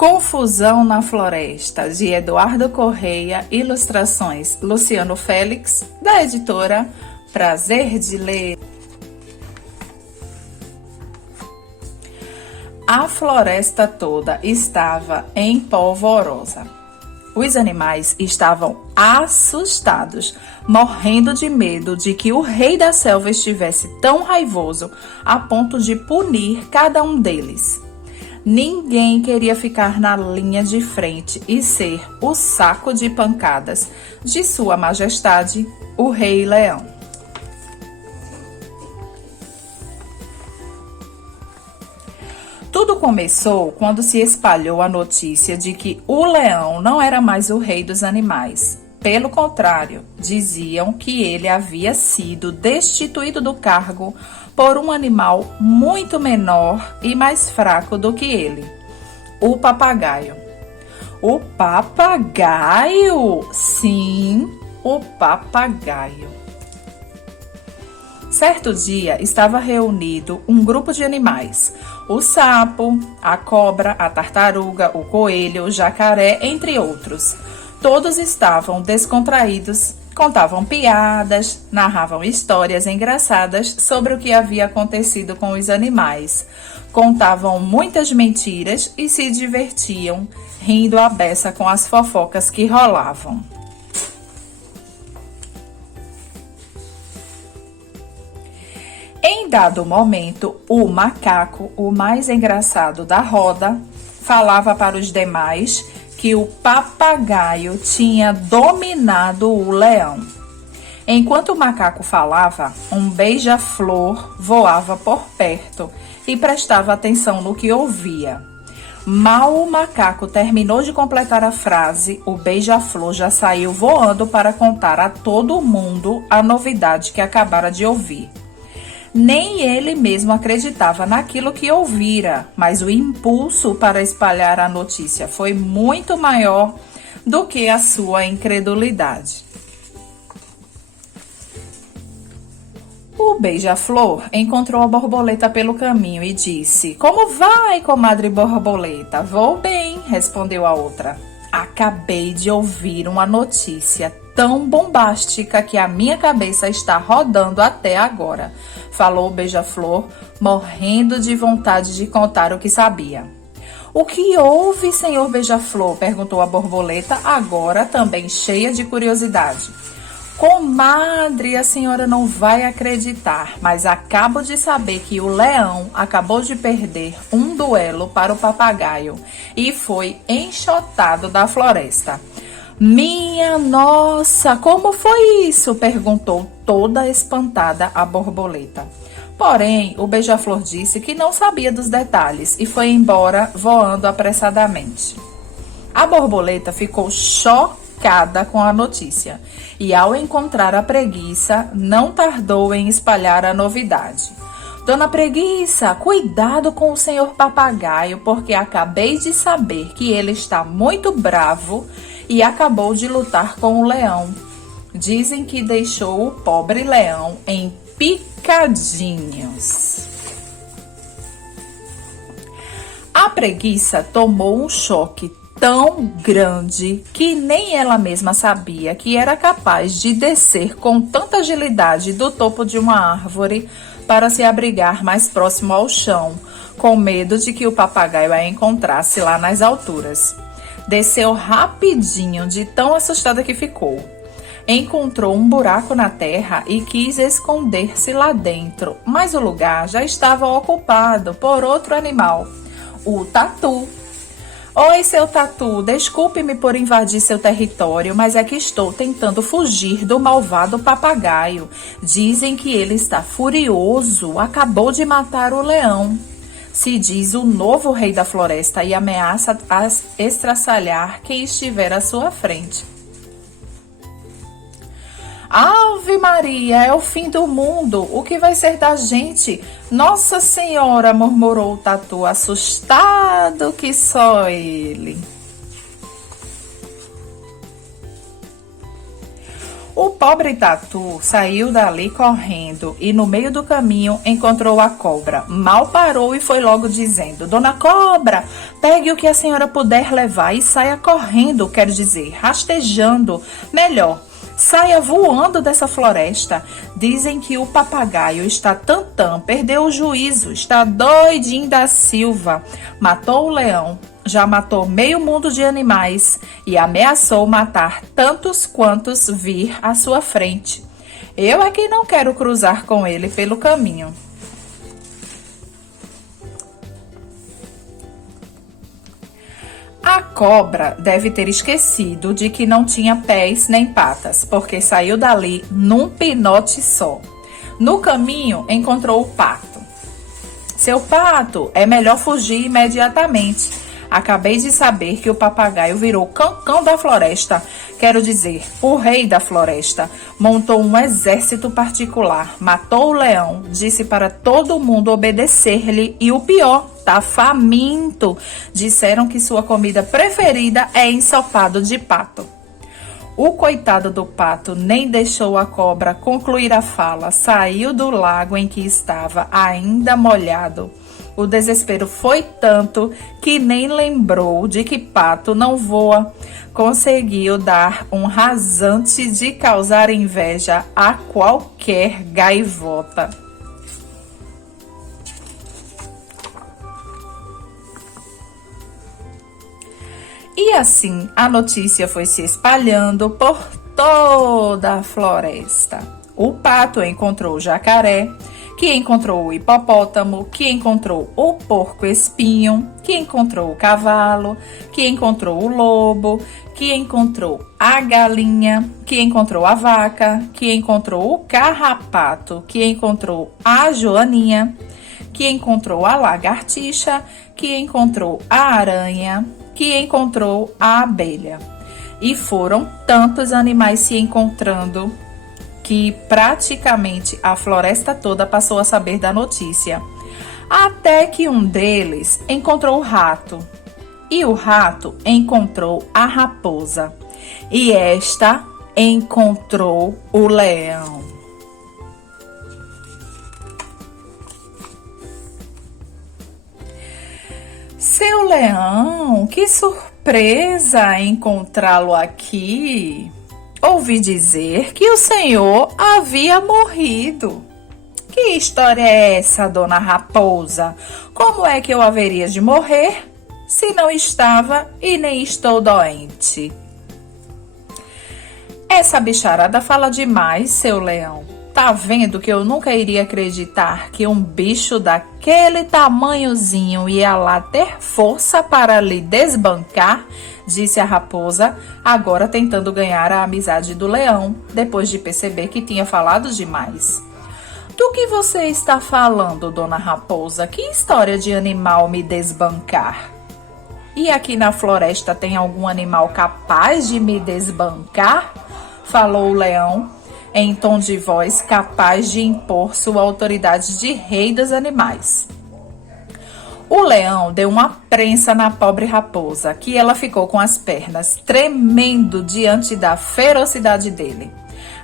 Confusão na Floresta, de Eduardo Correia, ilustrações Luciano Félix, da editora Prazer de Ler. A floresta toda estava em polvorosa. Os animais estavam assustados, morrendo de medo de que o rei da selva estivesse tão raivoso a ponto de punir cada um deles. Ninguém queria ficar na linha de frente e ser o saco de pancadas de Sua Majestade, o Rei Leão. Tudo começou quando se espalhou a notícia de que o leão não era mais o rei dos animais. Pelo contrário, diziam que ele havia sido destituído do cargo por um animal muito menor e mais fraco do que ele, o papagaio. O papagaio? Sim, o papagaio. Certo dia estava reunido um grupo de animais: o sapo, a cobra, a tartaruga, o coelho, o jacaré, entre outros. Todos estavam descontraídos, contavam piadas, narravam histórias engraçadas sobre o que havia acontecido com os animais. Contavam muitas mentiras e se divertiam, rindo à beça com as fofocas que rolavam. Em dado momento, o macaco, o mais engraçado da roda, falava para os demais que o papagaio tinha dominado o leão. Enquanto o macaco falava, um beija-flor voava por perto e prestava atenção no que ouvia. Mal o macaco terminou de completar a frase, o beija-flor já saiu voando para contar a todo mundo a novidade que acabara de ouvir. Nem ele mesmo acreditava naquilo que ouvira, mas o impulso para espalhar a notícia foi muito maior do que a sua incredulidade. O beija-flor encontrou a borboleta pelo caminho e disse: "Como vai, comadre borboleta?" "Vou bem", respondeu a outra. "Acabei de ouvir uma notícia tão bombástica que a minha cabeça está rodando até agora", falou o beija-flor, morrendo de vontade de contar o que sabia. "O que houve, senhor beija-flor?" perguntou a borboleta, agora também cheia de curiosidade. "Comadre, a senhora não vai acreditar, mas acabo de saber que o leão acabou de perder um duelo para o papagaio e foi enxotado da floresta." "Minha nossa, como foi isso?" perguntou toda espantada a borboleta. Porém, o beija-flor disse que não sabia dos detalhes e foi embora voando apressadamente. A borboleta ficou chocada com a notícia e, ao encontrar a preguiça, não tardou em espalhar a novidade. "Dona Preguiça, cuidado com o senhor papagaio, porque acabei de saber que ele está muito bravo e acabou de lutar com o leão. Dizem que deixou o pobre leão em picadinhos." A preguiça tomou um choque tão grande que nem ela mesma sabia que era capaz de descer com tanta agilidade do topo de uma árvore para se abrigar mais próximo ao chão, com medo de que o papagaio a encontrasse lá nas alturas. Desceu rapidinho, de tão assustada que ficou. Encontrou um buraco na terra e quis esconder-se lá dentro, mas o lugar já estava ocupado por outro animal, o tatu. "Oi, seu tatu, desculpe-me por invadir seu território, mas é que estou tentando fugir do malvado papagaio. Dizem que ele está furioso, acabou de matar o leão. Se diz o novo rei da floresta e ameaça estraçalhar quem estiver à sua frente." "Ave Maria, é o fim do mundo. O que vai ser da gente?" "Nossa Senhora", murmurou o tatu, assustado que só ele. O pobre tatu saiu dali correndo e no meio do caminho encontrou a cobra. Mal parou e foi logo dizendo: Dona Cobra, pegue o que a senhora puder levar e saia correndo, quero dizer, rastejando. Melhor, saia voando dessa floresta. Dizem que o papagaio está tantã, perdeu o juízo, está doidinho da Silva. Matou o leão, já matou meio mundo de animais e ameaçou matar tantos quantos vir à sua frente. Eu é que não quero cruzar com ele pelo caminho. A cobra deve ter esquecido de que não tinha pés nem patas, porque saiu dali num pinote só. No caminho, encontrou o pato. Seu pato, é melhor fugir imediatamente. Acabei de saber que o papagaio virou cão da floresta, quero dizer, o rei da floresta. Montou um exército particular, matou o leão, disse para todo mundo obedecer-lhe e o pior, tá faminto. Disseram que sua comida preferida é ensopado de pato. O coitado do pato nem deixou a cobra concluir a fala, saiu do lago em que estava, ainda molhado. O desespero foi tanto que nem lembrou de que pato não voa. Conseguiu dar um rasante de causar inveja a qualquer gaivota. E assim a notícia foi se espalhando por toda a floresta. O pato encontrou o jacaré, que encontrou o hipopótamo, que encontrou o porco-espinho, que encontrou o cavalo, que encontrou o lobo, que encontrou a galinha, que encontrou a vaca, que encontrou o carrapato, que encontrou a joaninha, que encontrou a lagartixa, que encontrou a aranha, que encontrou a abelha. E foram tantos animais se encontrando que praticamente a floresta toda passou a saber da notícia. Até que um deles encontrou o rato. E o rato encontrou a raposa. E esta encontrou o leão. Seu leão, que surpresa encontrá-lo aqui! Ouvi dizer que o senhor havia morrido. Que história é essa, dona Raposa? Como é que eu haveria de morrer se não estava e nem estou doente? Essa bicharada fala demais, seu leão. Tá vendo que eu nunca iria acreditar que um bicho daquele tamanhozinho ia lá ter força para lhe desbancar? Disse a raposa, agora tentando ganhar a amizade do leão, depois de perceber que tinha falado demais. Do que você está falando, dona Raposa? Que história de animal me desbancar? E aqui na floresta tem algum animal capaz de me desbancar? Falou o leão, em tom de voz capaz de impor sua autoridade de rei dos animais. O leão deu uma prensa na pobre raposa, que ela ficou com as pernas tremendo diante da ferocidade dele.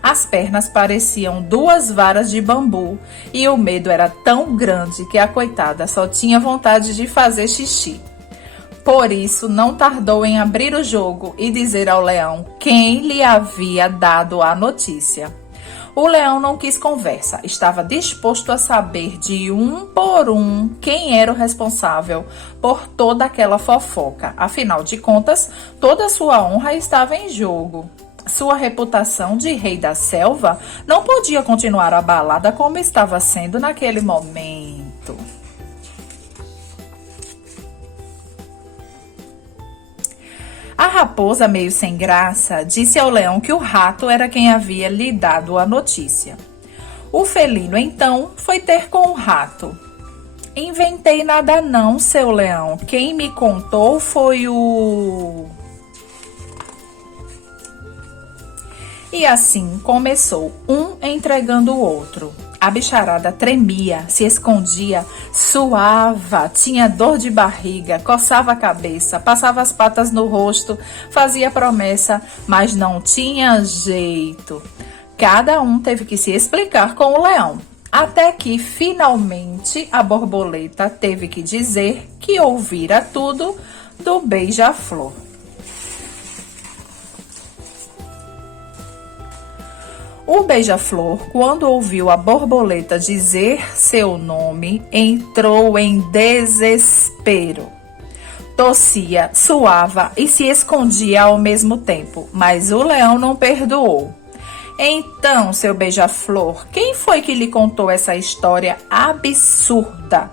As pernas pareciam 2 varas de bambu e o medo era tão grande que a coitada só tinha vontade de fazer xixi. Por isso, não tardou em abrir o jogo e dizer ao leão quem lhe havia dado a notícia. O leão não quis conversa, estava disposto a saber de um por um quem era o responsável por toda aquela fofoca. Afinal de contas, toda a sua honra estava em jogo. Sua reputação de rei da selva não podia continuar abalada como estava sendo naquele momento. A raposa, meio sem graça, disse ao leão que o rato era quem havia lhe dado a notícia. O felino, então, foi ter com o rato. Inventei nada não, seu leão. Quem me contou foi o... E assim começou, um entregando o outro. A bicharada tremia, se escondia, suava, tinha dor de barriga, coçava a cabeça, passava as patas no rosto, fazia promessa, mas não tinha jeito. Cada um teve que se explicar com o leão, até que finalmente a borboleta teve que dizer que ouvira tudo do beija-flor. O beija-flor, quando ouviu a borboleta dizer seu nome, entrou em desespero. Tossia, suava e se escondia ao mesmo tempo, mas o leão não perdoou. Então, seu beija-flor, quem foi que lhe contou essa história absurda?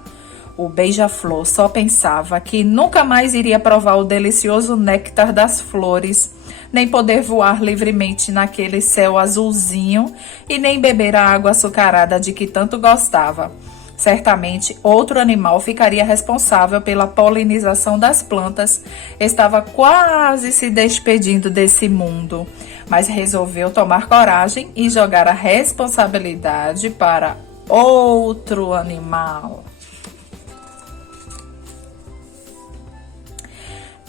O beija-flor só pensava que nunca mais iria provar o delicioso néctar das flores, nem poder voar livremente naquele céu azulzinho e nem beber a água açucarada de que tanto gostava. Certamente, outro animal ficaria responsável pela polinização das plantas. Estava quase se despedindo desse mundo, mas resolveu tomar coragem e jogar a responsabilidade para outro animal.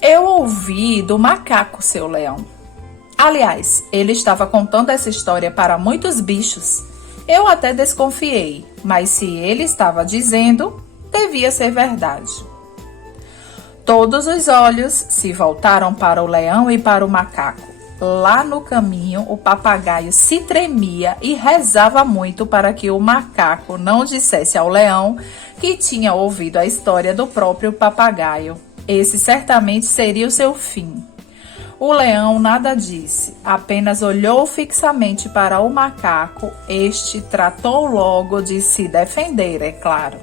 Eu ouvi do macaco, seu leão. Aliás, ele estava contando essa história para muitos bichos. Eu até desconfiei, mas se ele estava dizendo, devia ser verdade. Todos os olhos se voltaram para o leão e para o macaco. Lá no caminho, o papagaio se tremia e rezava muito para que o macaco não dissesse ao leão que tinha ouvido a história do próprio papagaio. Esse certamente seria o seu fim. O leão nada disse, apenas olhou fixamente para o macaco. Este tratou logo de se defender, é claro.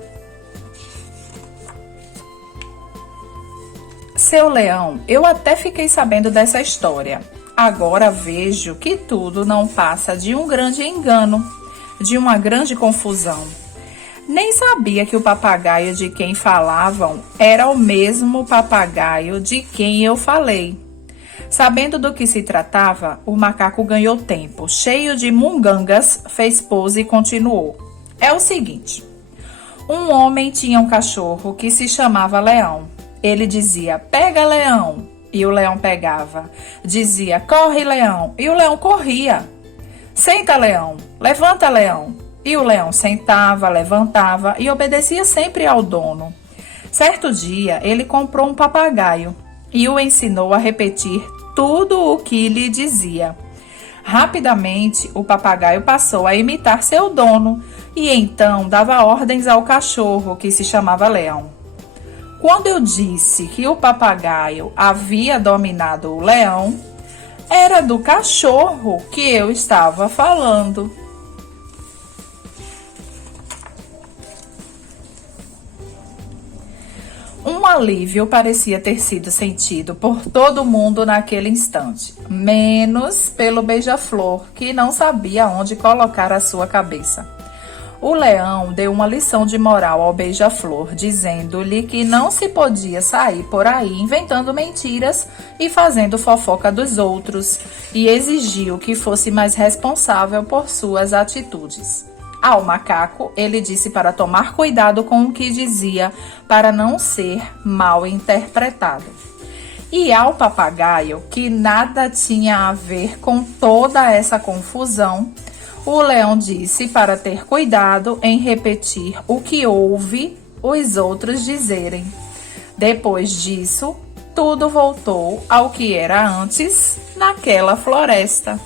Seu leão, eu até fiquei sabendo dessa história. Agora vejo que tudo não passa de um grande engano, de uma grande confusão. Nem sabia que o papagaio de quem falavam era o mesmo papagaio de quem eu falei. Sabendo do que se tratava, o macaco ganhou tempo. Cheio de mungangas, fez pose e continuou. É o seguinte: um homem tinha um cachorro que se chamava Leão. Ele dizia, pega, Leão, e o leão pegava. Dizia, corre, Leão, e o leão corria. Senta, Leão, levanta, Leão. E o leão sentava, levantava e obedecia sempre ao dono. Certo dia, ele comprou um papagaio e o ensinou a repetir tudo o que lhe dizia. Rapidamente, o papagaio passou a imitar seu dono e então dava ordens ao cachorro, que se chamava Leão. Quando eu disse que o papagaio havia dominado o leão, era do cachorro que eu estava falando. Um alívio parecia ter sido sentido por todo mundo naquele instante, menos pelo beija-flor, que não sabia onde colocar a sua cabeça. O leão deu uma lição de moral ao beija-flor, dizendo-lhe que não se podia sair por aí inventando mentiras e fazendo fofoca dos outros, e exigiu que fosse mais responsável por suas atitudes. Ao macaco, ele disse para tomar cuidado com o que dizia, para não ser mal interpretado. E ao papagaio, que nada tinha a ver com toda essa confusão, o leão disse para ter cuidado em repetir o que ouve os outros dizerem. Depois disso, tudo voltou ao que era antes naquela floresta.